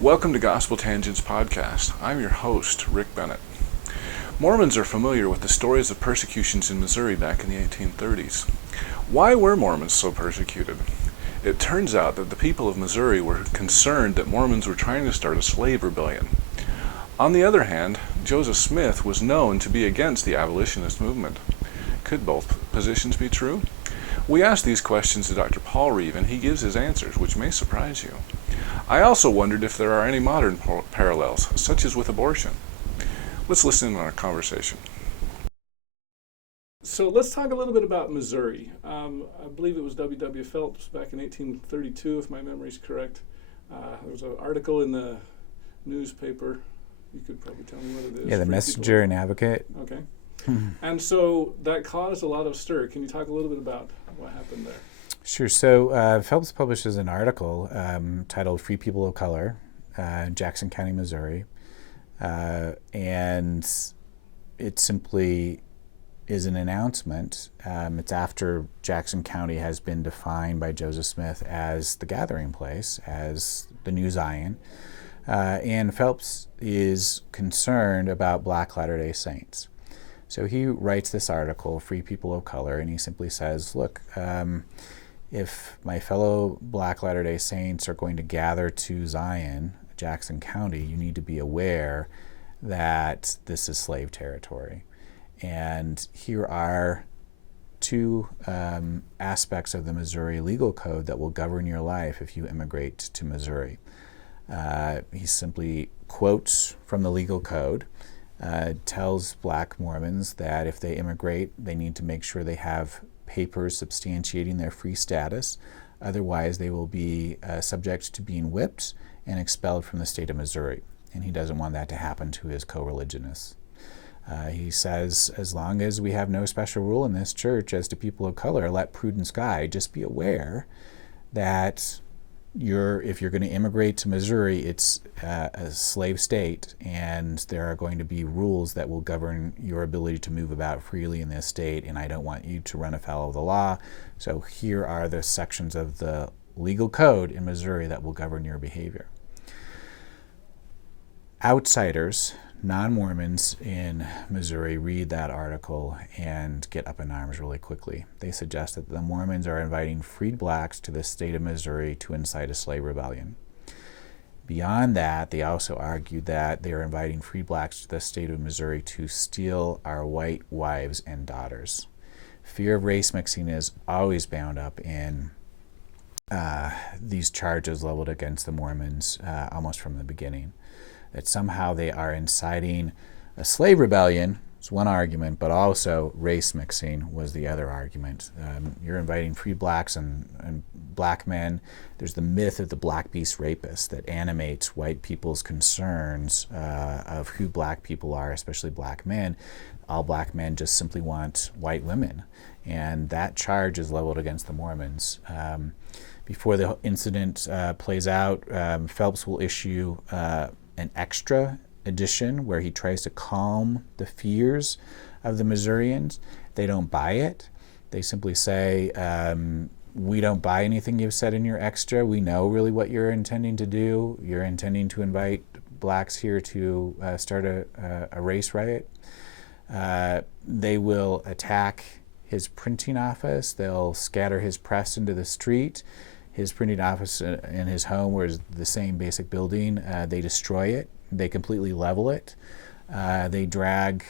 Welcome to Gospel Tangents Podcast. I'm your host, Rick Bennett. Mormons are familiar with the stories of persecutions in Missouri back in the 1830s. Why were Mormons so persecuted? It turns out that the people of Missouri were concerned that Mormons were trying to start a slave rebellion. On the other hand, Joseph Smith was known to be against the abolitionist movement. Could both positions be true? We asked these questions to Dr. Paul Reeve, and he gives his answers, which may surprise you. I also wondered if there are any modern parallels, such as with abortion. Let's listen to our conversation. So let's talk a little bit about Missouri. I believe it was W. Phelps back in 1832, if my memory is correct. There was an article in the newspaper. You could probably tell me what it is. Yeah, the Messenger and Advocate. Okay. And so that caused a lot of stir. Can you talk a little bit about what happened there? Sure. So Phelps publishes an article titled Free People of Color, Jackson County, Missouri. And it simply is an announcement. It's after Jackson County has been defined by Joseph Smith as the gathering place, as the New Zion. And Phelps is concerned about Black Latter-day Saints. So he writes this article, Free People of Color, and he simply says, look, if my fellow Black Latter-day Saints are going to gather to Zion, Jackson County, you need to be aware that this is slave territory. And here are two aspects of the Missouri legal code that will govern your life if you immigrate to Missouri. He simply quotes from the legal code, tells Black Mormons that if they immigrate, they need to make sure they have papers substantiating their free status. Otherwise, they will be subject to being whipped and expelled from the state of Missouri. And he doesn't want that to happen to his co-religionists. He says, as long as we have no special rule in this church as to people of color, let prudence guide. Just be aware that if you're going to immigrate to Missouri, it's a slave state, and there are going to be rules that will govern your ability to move about freely in this state, and I don't want you to run afoul of the law. So here are the sections of the legal code in Missouri that will govern your behavior. Outsiders, non-Mormons in Missouri, read that article and get up in arms really quickly. They suggest that the Mormons are inviting freed blacks to the state of Missouri to incite a slave rebellion. Beyond that, they also argued that they are inviting freed blacks to the state of Missouri to steal our white wives and daughters. Fear of race mixing is always bound up in these charges leveled against the Mormons almost from the beginning. That somehow they are inciting a slave rebellion is one argument, but also race mixing was the other argument. You're inviting free blacks and black men. There's the myth of the black beast rapist that animates white people's concerns of who black people are, especially black men. All black men just simply want white women, and that charge is leveled against the Mormons. Before the incident plays out, Phelps will issue an extra edition where he tries to calm the fears of the Missourians. They don't buy it. They simply say, we don't buy anything you've said in your extra. We know really what you're intending to do. You're intending to invite blacks here to start a race riot. They will attack his printing office. They'll scatter his press into the street. His printing office and his home were the same basic building. They destroy it. They completely level it. They drag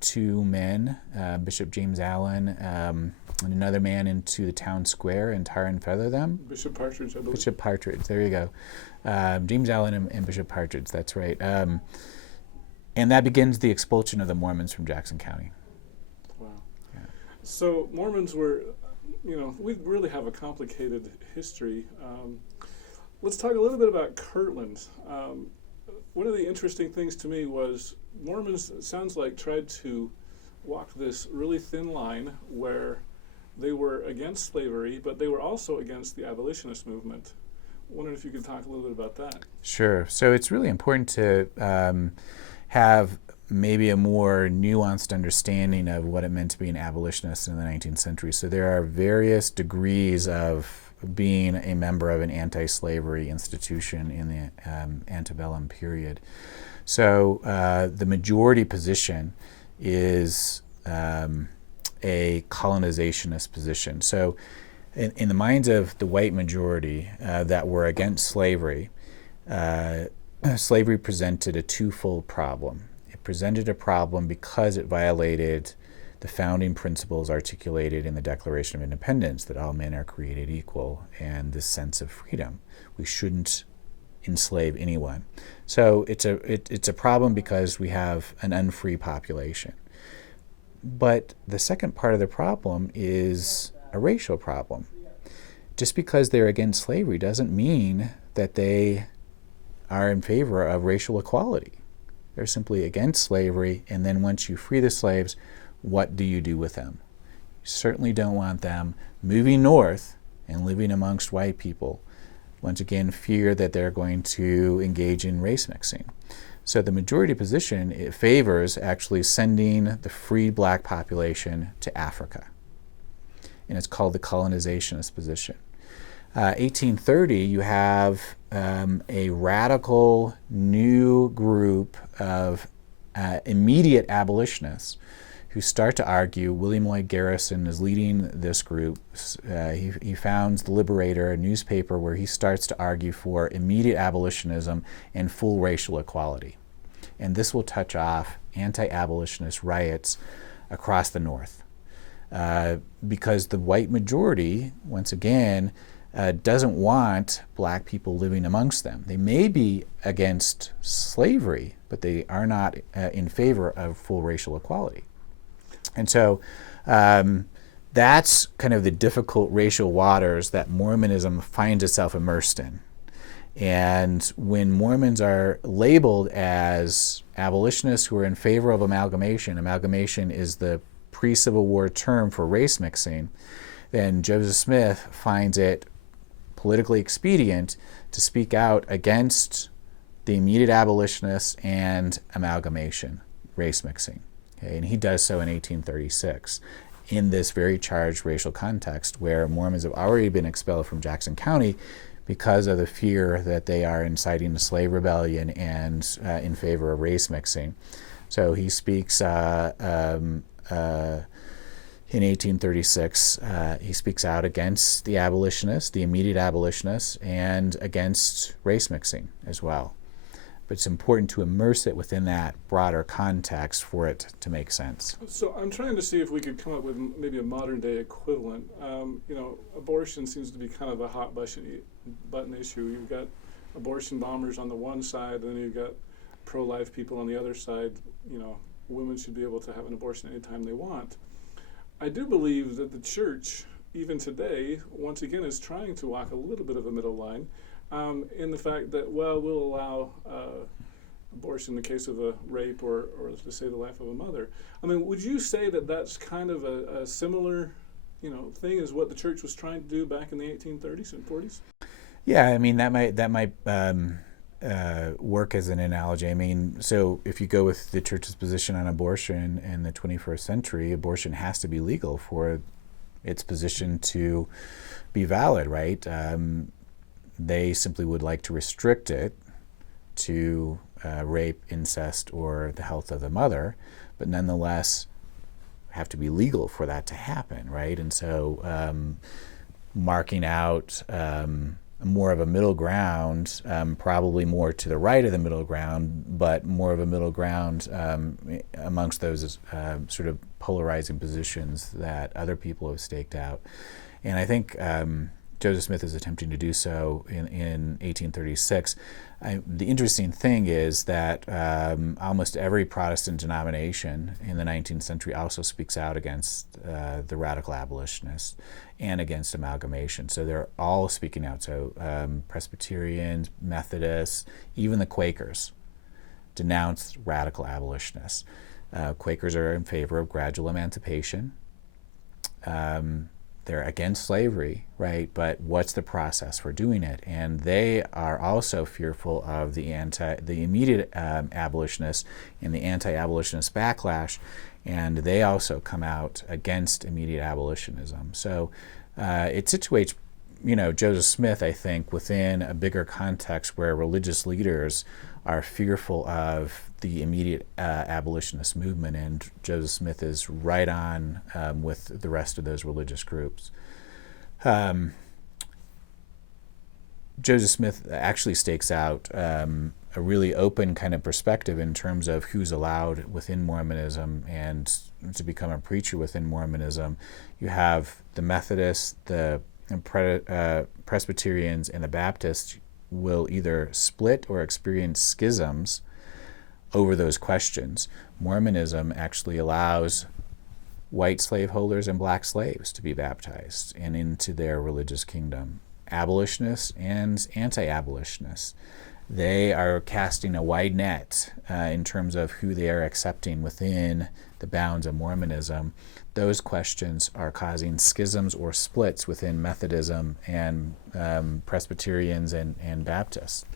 two men, Bishop James Allen and another man, into the town square and tar and feather them. Bishop Partridge, I believe. Bishop Partridge, there you go. James Allen and Bishop Partridge, that's right. And that begins the expulsion of the Mormons from Jackson County. Wow. Yeah. So Mormons were, we really have a complicated history. Let's talk a little bit about Kirtland. One of the interesting things to me was Mormons, it sounds like, tried to walk this really thin line where they were against slavery, but they were also against the abolitionist movement. I wondered if you could talk a little bit about that. Sure. So it's really important to have maybe a more nuanced understanding of what it meant to be an abolitionist in the 19th century. So there are various degrees of being a member of an anti-slavery institution in the antebellum period. So the majority position is a colonizationist position. So in the minds of the white majority that were against slavery, slavery presented a twofold problem. It presented a problem because it violated the founding principles articulated in the Declaration of Independence, that all men are created equal, and this sense of freedom. We shouldn't enslave anyone. So it's a problem because we have an unfree population. But the second part of the problem is a racial problem. Just because they're against slavery doesn't mean that they are in favor of racial equality. They're simply against slavery, and then once you free the slaves, what do you do with them? You certainly don't want them moving north and living amongst white people. Once again, fear that they're going to engage in race mixing. So the majority position, it favors actually sending the freed black population to Africa. And it's called the colonizationist position. 1830, you have a radical new group of immediate abolitionists who start to argue. William Lloyd Garrison is leading this group. He founds The Liberator, a newspaper where he starts to argue for immediate abolitionism and full racial equality. And this will touch off anti-abolitionist riots across the North. Because the white majority, once again, doesn't want black people living amongst them. They may be against slavery, but they are not in favor of full racial equality. And so that's kind of the difficult racial waters that Mormonism finds itself immersed in. And when Mormons are labeled as abolitionists who are in favor of amalgamation, amalgamation is the pre-Civil War term for race mixing, then Joseph Smith finds it politically expedient to speak out against the immediate abolitionists and amalgamation, race mixing. Okay? And he does so in 1836 in this very charged racial context where Mormons have already been expelled from Jackson County because of the fear that they are inciting a slave rebellion and in favor of race mixing. So he speaks in 1836, he speaks out against the abolitionists, the immediate abolitionists, and against race mixing as well. But it's important to immerse it within that broader context for it to make sense. So I'm trying to see if we could come up with maybe a modern day equivalent. Abortion seems to be kind of a hot button issue. You've got abortion bombers on the one side, and then you've got pro-life people on the other side. Women should be able to have an abortion anytime they want. I do believe that the church, even today, once again, is trying to walk a little bit of a middle line in the fact that, we'll allow abortion in the case of a rape or to save the life of a mother. I mean, would you say that that's kind of a similar, thing as what the church was trying to do back in the 1830s and 40s? Yeah, I mean, that might work as an analogy. I mean, so if you go with the church's position on abortion in the 21st century, abortion has to be legal for its position to be valid, right? They simply would like to restrict it to rape, incest, or the health of the mother, but nonetheless have to be legal for that to happen, right? And so marking out more of a middle ground, probably more to the right of the middle ground, but more of a middle ground amongst those sort of polarizing positions that other people have staked out. And I think Joseph Smith is attempting to do so in 1836. The interesting thing is that almost every Protestant denomination in the 19th century also speaks out against the radical abolitionists and against amalgamation. So they're all speaking out. So Presbyterians, Methodists, even the Quakers denounced radical abolitionists. Quakers are in favor of gradual emancipation. They're against slavery, right? But what's the process for doing it? And they are also fearful of the immediate abolitionists and the anti-abolitionist backlash, and they also come out against immediate abolitionism. So it situates Joseph Smith, I think, within a bigger context where religious leaders are fearful of the immediate abolitionist movement, and Joseph Smith is right on with the rest of those religious groups. Joseph Smith actually stakes out a really open kind of perspective in terms of who's allowed within Mormonism and to become a preacher within Mormonism. You have the Methodists, the Presbyterians, and the Baptists will either split or experience schisms over those questions. Mormonism actually allows white slaveholders and black slaves to be baptized and into their religious kingdom. Abolitionists and anti-abolitionists, they are casting a wide net in terms of who they are accepting within the bounds of Mormonism. Those questions are causing schisms or splits within Methodism and Presbyterians and Baptists.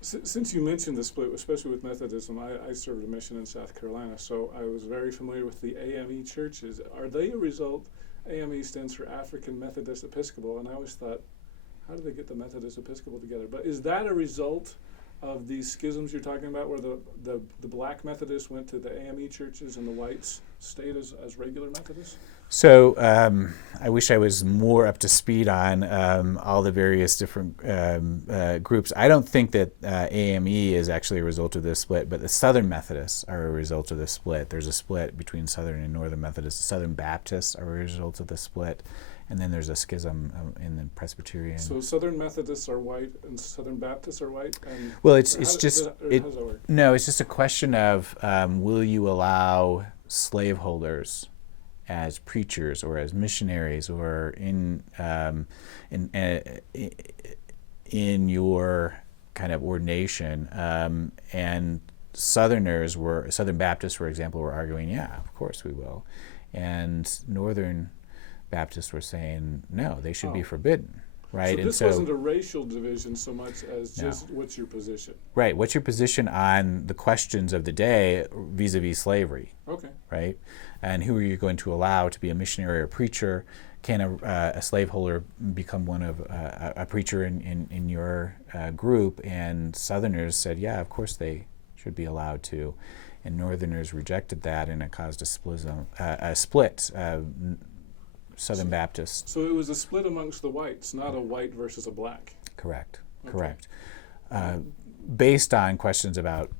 Since you mentioned the split, especially with Methodism, I served a mission in South Carolina, so I was very familiar with the AME churches. Are they a result? AME stands for African Methodist Episcopal, and I always thought, how do they get the Methodist Episcopal together? But is that a result of these schisms you're talking about, where the black Methodists went to the AME churches and the whites stayed as regular Methodists? So I wish I was more up to speed on all the various different groups. I don't think that AME is actually a result of this split, but the Southern Methodists are a result of this split. There's a split between Southern and Northern Methodists. The Southern Baptists are a result of the split. And then there's a schism in the Presbyterian. So Southern Methodists are white and Southern Baptists are white? And well, it's just a question of will you allow slaveholders as preachers or as missionaries or in your kind of ordination, and Southern Baptists, for example, were arguing, yeah, of course we will, and Northern Baptists were saying no, they should be forbidden, right? So this wasn't a racial division so much as just what's your position? Right. What's your position on the questions of the day vis-a-vis slavery? Okay. Right. And who are you going to allow to be a missionary or preacher? Can a slaveholder become one of a preacher in your group? And Southerners said, yeah, of course they should be allowed to. And Northerners rejected that, and it caused a split. Southern Baptists. So it was a split amongst the whites, not a white versus a black. Correct. Based on questions about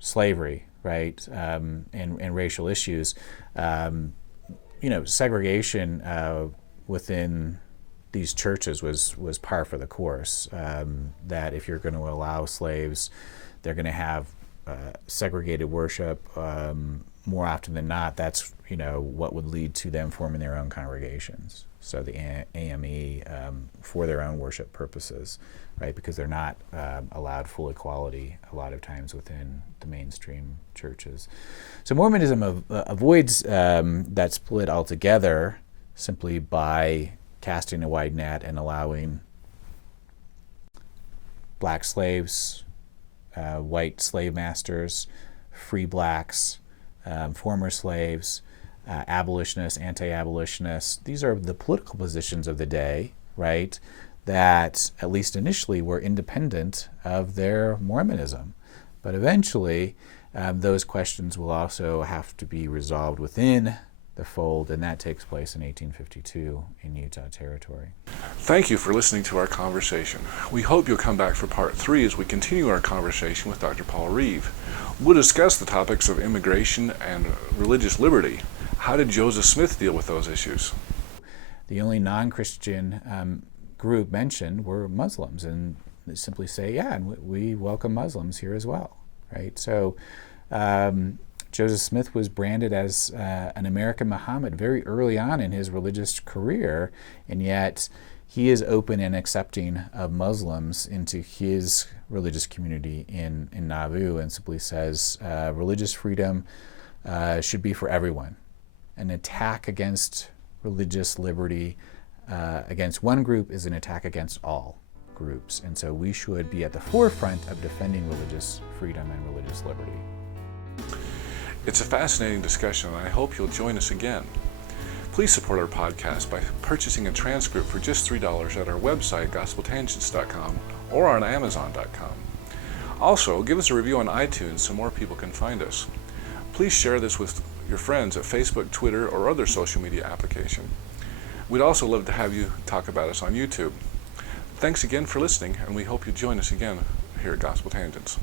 slavery, right, and racial issues, segregation within these churches was par for the course. That if you're going to allow slaves, they're going to have segregated worship. More often than not, that's what would lead to them forming their own congregations. So the AME for their own worship purposes, right? Because they're not allowed full equality a lot of times within the mainstream churches. So Mormonism avoids that split altogether simply by casting a wide net and allowing black slaves, white slave masters, free blacks, former slaves, abolitionists, anti-abolitionists. These are the political positions of the day, right, that at least initially were independent of their Mormonism. But eventually, those questions will also have to be resolved within the fold, and that takes place in 1852 in Utah Territory. Thank you for listening to our conversation. We hope you'll come back for part 3 as we continue our conversation with Dr. Paul Reeve. We'll discuss the topics of immigration and religious liberty. How did Joseph Smith deal with those issues? The only non-Christian group mentioned were Muslims, and they simply say, yeah, and we welcome Muslims here as well, right? So Joseph Smith was branded as an American Muhammad very early on in his religious career, and yet he is open and accepting of Muslims into his religious community in Nauvoo, and simply says religious freedom should be for everyone. An attack against religious liberty against one group is an attack against all groups, and so we should be at the forefront of defending religious freedom and religious liberty. It's a fascinating discussion, and I hope you'll join us again. Please support our podcast by purchasing a transcript for just $3 at our website, gospeltangents.com, or on amazon.com. Also, give us a review on iTunes so more people can find us. Please share this with your friends at Facebook, Twitter, or other social media application. We'd also love to have you talk about us on YouTube. Thanks again for listening, and we hope you join us again here at Gospel Tangents.